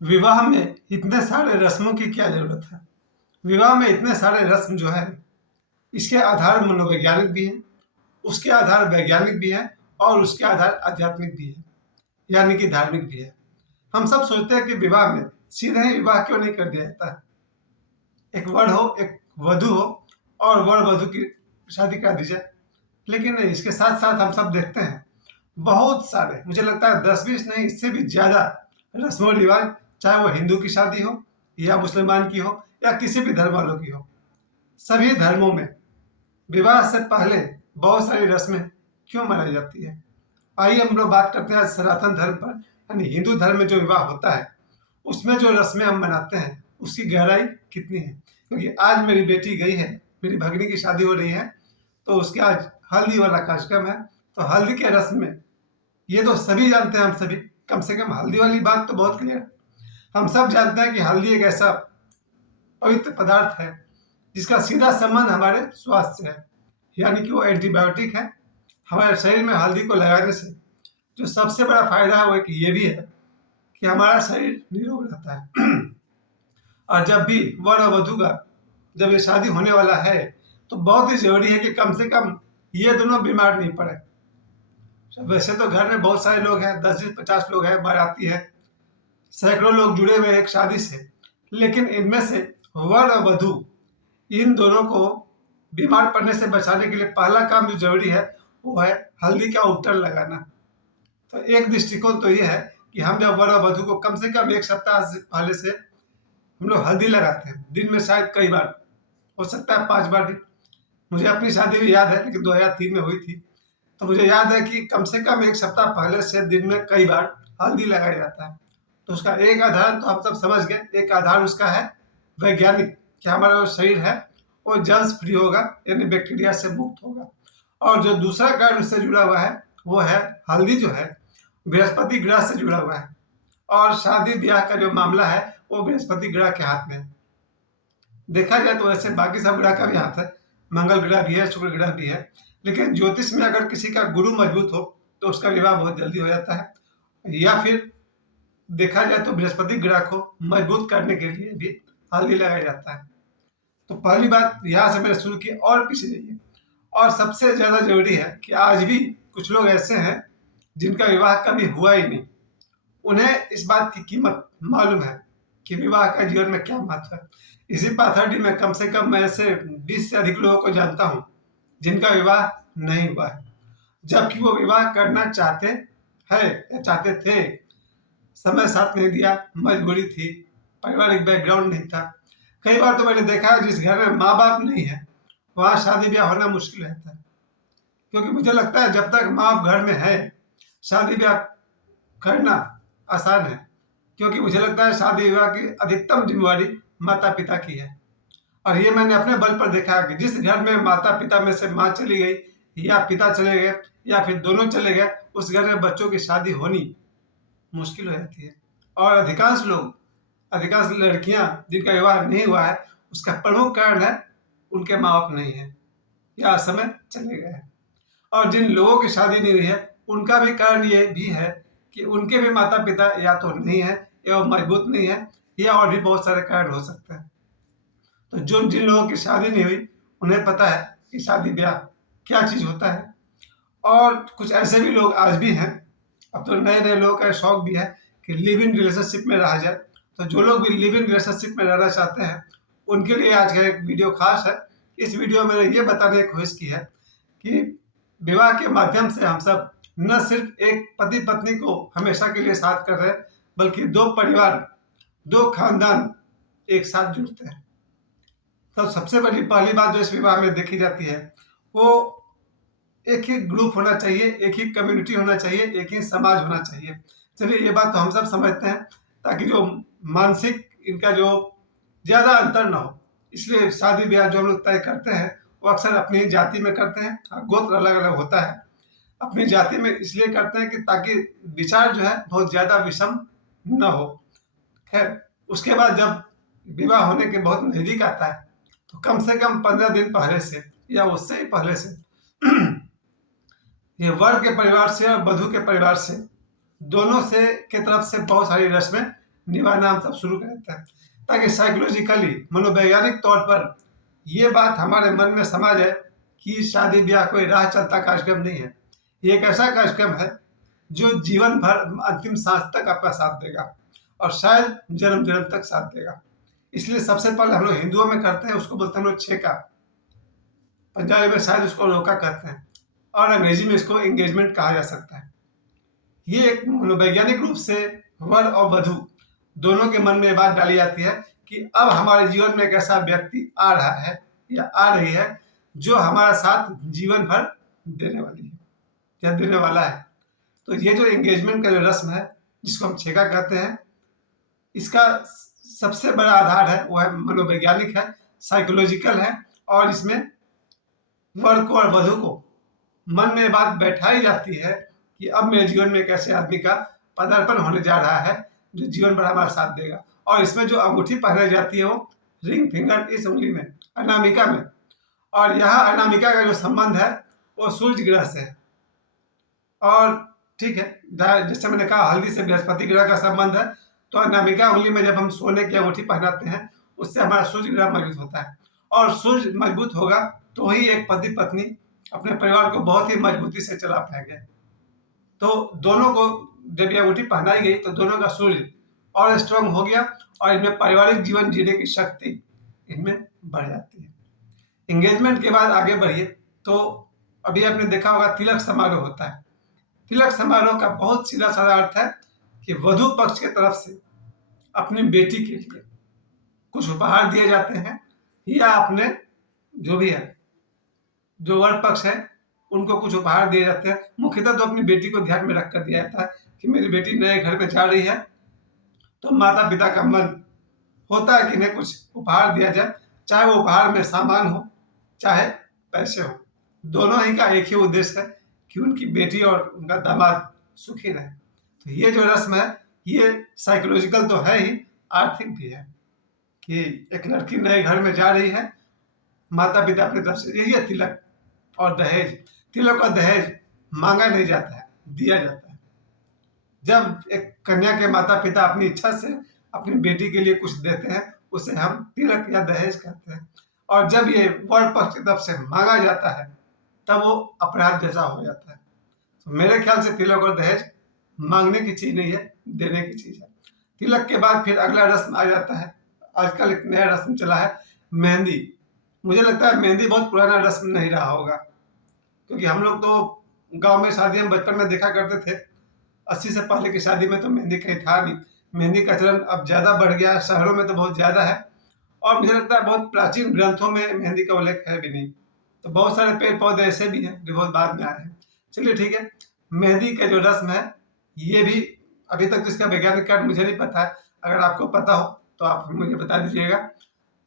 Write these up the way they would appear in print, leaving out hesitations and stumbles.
विवाह में इतने सारे रस्मों की क्या जरूरत है। विवाह में इतने सारे रस्म जो है, इसके आधार मनोवैज्ञानिक भी हैं, उसके आधार वैज्ञानिक भी हैं और उसके आधार आध्यात्मिक भी है, यानी कि धार्मिक भी है। हम सब सोचते हैं कि विवाह में सीधे ही विवाह क्यों नहीं कर दिया जाता है, एक वर हो, एक वधु हो और वर वधु की शादी कर दी जाए। लेकिन नहीं, इसके साथ साथ हम सब देखते हैं बहुत सारे, मुझे लगता है 10-20 नहीं, इससे भी ज्यादा रस्म और रिवाज, चाहे वो हिंदू की शादी हो या मुसलमान की हो या किसी भी धर्म वालों की हो, सभी धर्मों में विवाह से पहले बहुत सारी रस्में क्यों मनाई जाती है। आइए हम लोग बात करते हैं आज सनातन धर्म पर, यानी हिंदू धर्म में जो विवाह होता है उसमें जो रस्में हम मनाते हैं उसकी गहराई कितनी है। क्योंकि आज मेरी बेटी गई है, मेरी भगिनी की शादी हो रही है, तो उसके आज हल्दी वाला कार्यक्रम है। तो हल्दी के रस्म में ये तो सभी जानते हैं, हम सभी, कम से कम हल्दी वाली बात तो बहुत क्लियर। हम सब जानते हैं कि हल्दी एक ऐसा पवित्र पदार्थ है जिसका सीधा संबंध हमारे स्वास्थ्य से है, यानी कि वो एंटीबायोटिक है। हमारे शरीर में हल्दी को लगाने से जो सबसे बड़ा फायदा है वो एक ये भी है कि हमारा शरीर निरोग रहता है। और जब भी वर और वधु का जब ये शादी होने वाला है तो बहुत ही जरूरी है कि कम से कम ये दोनों बीमार नहीं पड़े। वैसे तो घर में बहुत सारे लोग हैं, 10 से 50 लोग हैं, बाराती है, सैकड़ों लोग जुड़े हुए हैं एक शादी से, लेकिन इनमें से वर और वधु इन दोनों को बीमार पड़ने से बचाने के लिए पहला काम जो जरूरी है वो है हल्दी का उपटन लगाना। तो एक दृष्टिकोण तो ये है कि हम जब वर और वधु को कम से कम एक सप्ताह पहले से हम लोग हल्दी लगाते हैं, दिन में शायद कई बार, हो सकता है 5 बार भी। मुझे अपनी शादी भी याद है, लेकिन 2003 में हुई थी, तो मुझे याद है कि कम से कम एक सप्ताह पहले से दिन में कई बार हल्दी लगाया जाता है। तो उसका एक आधार तो हम सब समझ गए, एक आधार उसका है वैज्ञानिक, कि हमारा जो शरीर है वो जर्म्स फ्री होगा, यानी बैक्टीरिया से मुक्त होगा। और जो दूसरा कारण उससे जुड़ा हुआ है वो है हल्दी जो है बृहस्पति ग्रह से जुड़ा हुआ है, और शादी ब्याह का जो मामला है वो बृहस्पति ग्रह के हाथ में है। देखा जाए तो वैसे बाकी सब ग्रह का भी हाथ है, मंगल ग्रह भी है, शुक्र ग्रह भी है, लेकिन ज्योतिष में अगर किसी का गुरु मजबूत हो तो उसका विवाह बहुत जल्दी हो जाता है। या फिर देखा जाए तो बृहस्पति ग्रह को मजबूत करने के लिए भी हल्दी लगाया जाता है। तो पहली बात यहाँ से मैंने शुरू की, और पीछे जाइए। और सबसे ज्यादा जरूरी है कि आज भी कुछ लोग ऐसे हैं जिनका विवाह कभी हुआ ही नहीं। उन्हें इस बात की कीमत मालूम है कि विवाह का जीवन में क्या महत्व है। इसी पाथर्डी में कम से कम मैं ऐसे 20 से अधिक लोगों को जानता हूँ जिनका विवाह नहीं हुआ है, जबकि वो विवाह करना चाहते हैं या चाहते थे, समय साथ नहीं दिया, मजबूरी थी, पारिवारिक बैकग्राउंड नहीं था। कई बार तो मैंने देखा है जिस घर में माँ बाप नहीं है वहाँ शादी ब्याह होना मुश्किल रहता है। क्योंकि मुझे लगता है जब तक माँ बाप घर में है शादी ब्याह करना आसान है। क्योंकि मुझे लगता है शादी विवाह की अधिकतम जिम्मेवारी माता पिता की है। और ये मैंने अपने बल पर देखा है कि जिस घर में माता पिता में से माँ चली गई या पिता चले गए या फिर दोनों चले गए, उस घर में बच्चों की शादी होनी मुश्किल हो जाती है। और अधिकांश लोग, अधिकांश लड़कियां जिनका विवाह नहीं हुआ है, उसका प्रमुख कारण है उनके माँ बाप नहीं है या असमय चले गए हैं। और जिन लोगों की शादी नहीं हुई है उनका भी कारण ये भी है कि उनके भी माता पिता या तो नहीं है या वो मजबूत नहीं है, या और भी बहुत सारे कारण हो सकते हैं। तो जो जिन लोगों की शादी नहीं हुई उन्हें पता है कि शादी ब्याह क्या चीज होता है। और कुछ ऐसे भी लोग आज भी हैं, अब तो नए नए लोगों का शौक भी है कि लिव इन रिलेशनशिप में रहा जाए। तो जो लोग भी लिव इन रिलेशनशिप में रहना चाहते हैं उनके लिए आज का एक वीडियो खास है। इस वीडियो में मैंने ये बताने की कोशिश की है कि विवाह के माध्यम से हम सब न सिर्फ एक पति पत्नी को हमेशा के लिए साथ कर रहे हैं, बल्कि दो परिवार, दो खानदान एक साथ जुड़ते हैं। तो सबसे बड़ी पहली बात जो इस विवाह में देखी जाती है वो एक ही ग्रुप होना चाहिए, एक ही कम्युनिटी होना चाहिए, एक ही समाज होना चाहिए। चलिए ये बात तो हम सब समझते हैं, ताकि जो मानसिक इनका जो ज्यादा अंतर ना हो, इसलिए शादी ब्याह जो हम लोग तय करते हैं वो अक्सर अपनी जाति में करते हैं। गोत्र अलग अलग होता है, अपनी जाति में इसलिए करते हैं कि ताकि विचार जो है बहुत ज्यादा विषम न हो। खैर, उसके बाद जब विवाह होने के बहुत नजदीक आता है तो कम से कम 15 दिन पहले से या उससे ही पहले से ये वर के परिवार से और वधु के परिवार से, दोनों से के तरफ से बहुत सारी रस्में निभाना हम सब शुरू कर देते हैं, ताकि साइकोलॉजिकली मनोवैज्ञानिक तौर पर ये बात हमारे मन में समा जाए कि शादी ब्याह कोई राह चलता कार्यक्रम नहीं है। ये एक ऐसा कार्यक्रम है जो जीवन भर अंतिम सांस तक आपका साथ देगा और शायद जन्म जन्म तक साथ देगा। इसलिए सबसे पहले हम लोग हिंदुओं में करते हैं, उसको बोलते हैं हम लोग छेका, पंजाबी में शायद उसको रोका कहते हैं, और अंग्रेजी में इसको एंगेजमेंट कहा जा सकता है। ये एक मनोवैज्ञानिक रूप से वर और वधु दोनों के मन में बात डाली जाती है कि अब हमारे जीवन में एक ऐसा व्यक्ति आ रहा है या आ रही है जो हमारा साथ जीवन भर देने वाली है या देने वाला है। तो ये जो एंगेजमेंट का जो रस्म है जिसको हम छेका कहते हैं, इसका सबसे बड़ा आधार है वो है मनोवैज्ञानिक है, साइकोलॉजिकल है, और इसमें वर को और वधु को मन में बात बैठाई जाती है कि अब मेरे जीवन में एक ऐसे आदमी का पदार्पण होने जा रहा है जो जीवन भर हमारा साथ देगा। और इसमें जो अंगूठी पहनाई जाती है वो रिंग फिंगर इस उंगली में, अनामिका में, और यहाँ अनामिका का जो संबंध है वो सूर्य ग्रह से है। और ठीक है, जैसे मैंने कहा हल्दी से बृहस्पति ग्रह का संबंध है, तो अनामिका उंगली में जब हम सोने की अंगूठी पहनाते हैं उससे हमारा सूर्य ग्रह मजबूत होता है, और सूर्य मजबूत होगा तो ही एक पति पत्नी अपने परिवार को बहुत ही मजबूती से चला पाएंगे। तो दोनों को जब ये अंगूठी पहनाई गई तो दोनों का सूर्य और स्ट्रांग हो गया और इनमें पारिवारिक जीवन जीने की शक्ति इनमें बढ़ जाती है। एंगेजमेंट के बाद आगे बढ़िए तो अभी आपने देखा होगा तिलक समारोह होता है। तिलक समारोह का बहुत सीधा साधा अर्थ है कि वधु पक्ष की तरफ से अपनी बेटी के लिए कुछ उपहार दिए जाते हैं, या अपने जो भी है जो वर पक्ष है उनको कुछ उपहार दिए जाते हैं। मुख्यतः तो अपनी बेटी को ध्यान में रखकर दिया जाता है कि मेरी बेटी नए घर में जा रही है, तो माता पिता का मन होता है कि इन्हें कुछ उपहार दिया जाए, चाहे वो उपहार में सामान हो चाहे पैसे हो। दोनों ही का एक ही उद्देश्य है कि उनकी बेटी और उनका दामाद सुखी रहे। तो ये जो रस्म है ये साइकोलॉजिकल तो है ही, आर्थिक भी है कि एक लड़की नए घर में जा रही है, माता पिता अपनी तरफ से, यही है तिलक और दहेज। तिलक और दहेज मांगा नहीं जाता है, दिया जाता है। जब एक कन्या के माता पिता अपनी इच्छा से अपनी बेटी के लिए कुछ देते हैं उसे हम तिलक या दहेज कहते हैं, और जब ये वर पक्ष की तरफ से मांगा जाता है तब वो अपराध जैसा हो जाता है। तो मेरे ख्याल से तिलक और दहेज मांगने की चीज नहीं है, देने की चीज है। तिलक के बाद फिर अगला रस्म आ जाता है, आजकल एक नया रस्म चला है मेहंदी। मुझे लगता है मेहंदी बहुत पुराना रस्म नहीं रहा होगा, क्योंकि हम लोग तो गांव में शादी में बचपन में देखा करते थे। 80 से पहले की शादी में तो मेहंदी कहीं था नहीं। मेहंदी का चलन अब ज़्यादा बढ़ गया, शहरों में तो बहुत ज़्यादा है, और मुझे लगता है बहुत प्राचीन ग्रंथों में मेहंदी का उल्लेख है भी नहीं। तो बहुत सारे पेड़ पौधे ऐसे भी हैं जो बहुत बाद में आए हैं। चलिए ठीक है, मेहंदी का जो रस्म है ये भी अभी तक तो इसका वैज्ञानिक कारण मुझे नहीं पता है, अगर आपको पता हो तो आप मुझे बता दीजिएगा।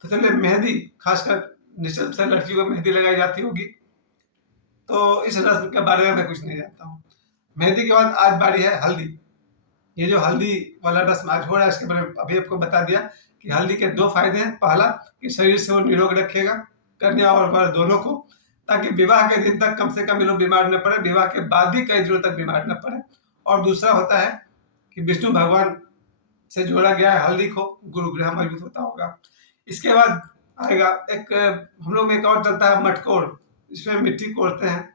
तो चलिए, मेहंदी खासकर निश्चित से लड़कियों को मेहंदी लगाई जाती होगी, तो इस रस्म के बारे में मैं कुछ नहीं जानता हूँ। मेहंदी के बाद आज बारी है हल्दी। ये जो हल्दी वाला रस्म आज हो रहा है इसके बारे में अभी आपको बता दिया कि हल्दी के 2 फायदे हैं। पहला कि शरीर से वो निरोग रखेगा कन्या और वर दोनों को, ताकि विवाह के दिन तक कम से कम ये लोग बीमार न पड़े, विवाह के बाद भी कई दिनों तक बीमार न पड़े। और दूसरा होता है कि विष्णु भगवान से जोड़ा गया है हल्दी को, गुरु ग्रह मजबूत होता होगा। इसके बाद आएगा एक, हम लोग में एक और चलता है मटकोर, इसमें मिट्टी कोड़ते हैं।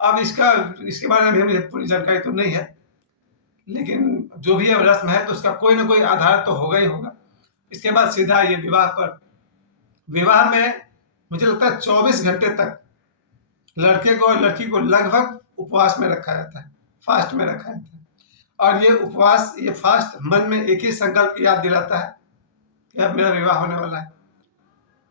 अब इसके बारे में मुझे पूरी जानकारी तो नहीं है, लेकिन जो भी है रस्म है तो उसका कोई ना कोई आधार तो होगा ही होगा। इसके बाद सीधा ये विवाह पर। विवाह में मुझे लगता है 24 घंटे तक लड़के को और लड़की को लगभग उपवास में रखा जाता है, फास्ट में रखा जाता है। और ये उपवास, ये फास्ट मन में एक ही संकल्प याद दिलाता है कि अब मेरा विवाह होने वाला है।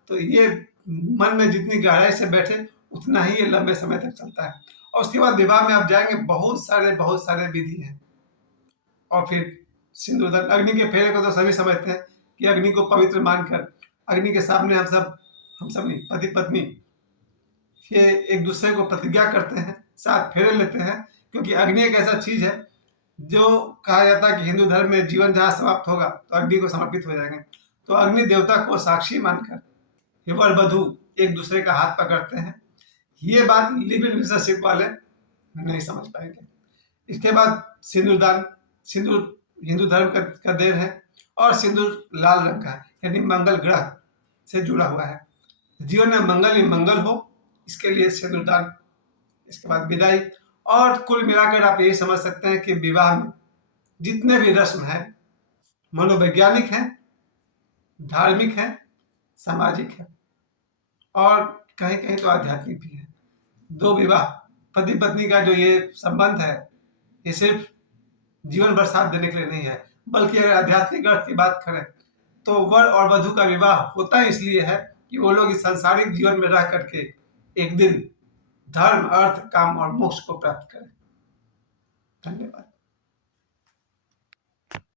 तो ये मन में जितनी गहराई से बैठे उतना ही ये लंबे समय तक चलता है। और उसके बाद विवाह में आप जाएंगे, बहुत सारे विधि हैं। और फिर सिंदूरदान, अग्नि के फेरे को तो सभी समझते हैं कि अग्नि को पवित्र मानकर अग्नि के सामने हम सब नहीं, पति पत्नी ये एक दूसरे को प्रतिज्ञा करते हैं, 7 फेरे लेते हैं। क्योंकि अग्नि एक ऐसा चीज है जो कहा जाता है कि हिंदू धर्म में जीवन जहाँ समाप्त होगा तो अग्नि को समर्पित हो जाएंगे। तो अग्नि देवता को साक्षी मानकर ये वर वधु एक दूसरे का हाथ पकड़ते हैं। ये बात लिव इन रिलेशनशिप वाले नहीं समझ पाएंगे। इसके बाद सिंदूरदान। सिंदूर हिंदू धर्म का देन है, और सिंदूर लाल रंग का है, यानी मंगल ग्रह से जुड़ा हुआ है। जीवन में मंगल ही मंगल हो, इसके लिए सिंदूरदान। इसके बाद विदाई। और कुल मिलाकर आप यही समझ सकते हैं कि विवाह में जितने भी रस्म हैं, मनोवैज्ञानिक हैं, धार्मिक हैं, सामाजिक हैं और कहीं कहीं तो आध्यात्मिक भी है। दो विवाह, पति पत्नी का जो ये संबंध है, ये सिर्फ जीवन भर साथ देने के लिए नहीं है, बल्कि अगर आध्यात्मिक अर्थ की बात करें तो वर और वधु का विवाह होता ही इसलिए है कि वो लोग इस सांसारिक जीवन में रह करके एक दिन धर्म, अर्थ, काम और मोक्ष को प्राप्त करें। धन्यवाद।